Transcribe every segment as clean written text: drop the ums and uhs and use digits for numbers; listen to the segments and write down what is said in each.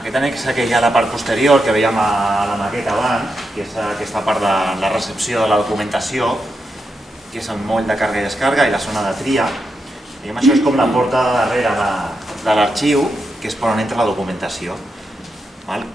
Aquest annex que hi ha a la part posterior, que veiem a la maqueta abans, que és aquesta part de la recepció de la documentació, que és el moll de càrrega i descàrrega i la zona de tria. Això és com la porta de darrere de l'arxiu, que és per on entra la documentació. El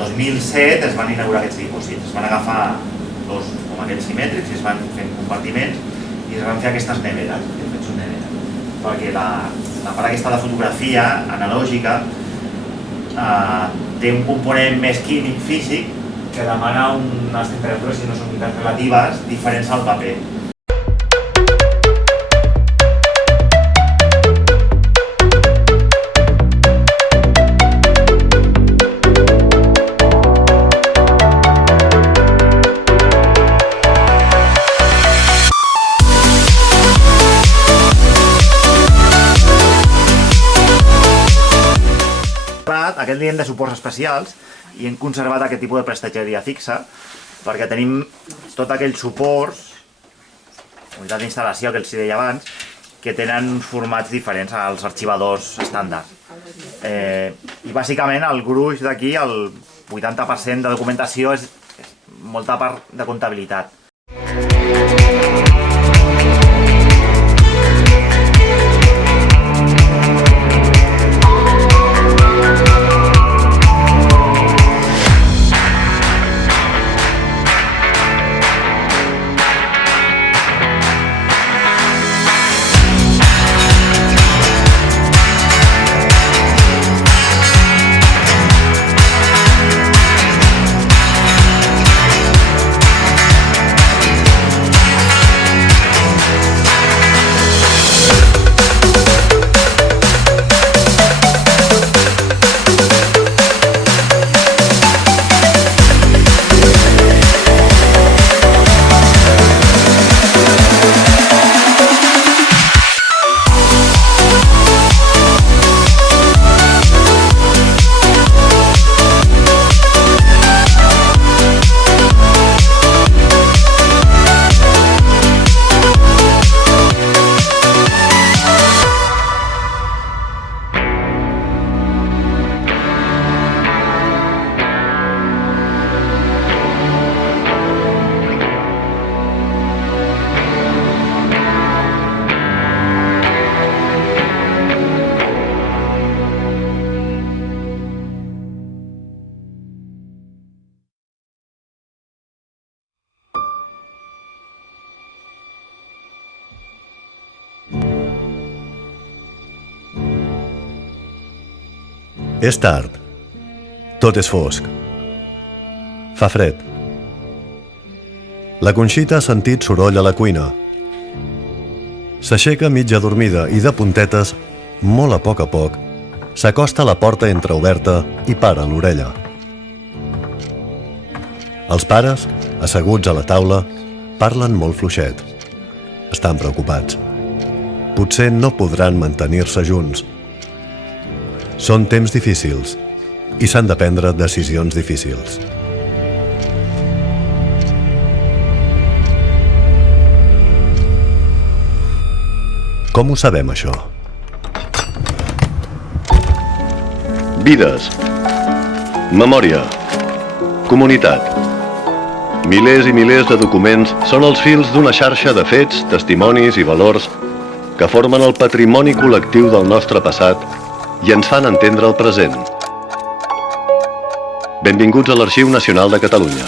2007 es van inaugurar aquests dipòsits, es van agafar dos com aquells simètrics i es van fer compartiments i es van fer aquestes neveres, perquè la part aquesta de fotografia analògica té un component més químic físic que demana unes temperatures i unes humitats relatives diferents al paper. Aquest li hem de suports especials i hem conservat aquest tipus de prestatgeria fixa perquè tenim tots aquells suports, unitat d'instal·lació que els deia abans, que tenen uns formats diferents als arxivadors estàndards. I bàsicament el gruix d'aquí, el 80% de documentació és molta part de comptabilitat. És tard. Tot és fosc. Fa fred. La Conxita ha sentit soroll a la cuina. S'aixeca mitja dormida i de puntetes, molt a poc, s'acosta a la porta entreoberta i para l'orella. Els pares, asseguts a la taula, parlen molt fluixet. Estan preocupats. Potser no podran mantenir-se junts. Són temps difícils i s'han de prendre decisions difícils. Com ho sabem, això? Vides. Memòria. Comunitat. Milers i milers de documents són els fils d'una xarxa de fets, testimonis i valors que formen el patrimoni col·lectiu del nostre passat i ens fan entendre el present. Benvinguts a l'Arxiu Nacional de Catalunya.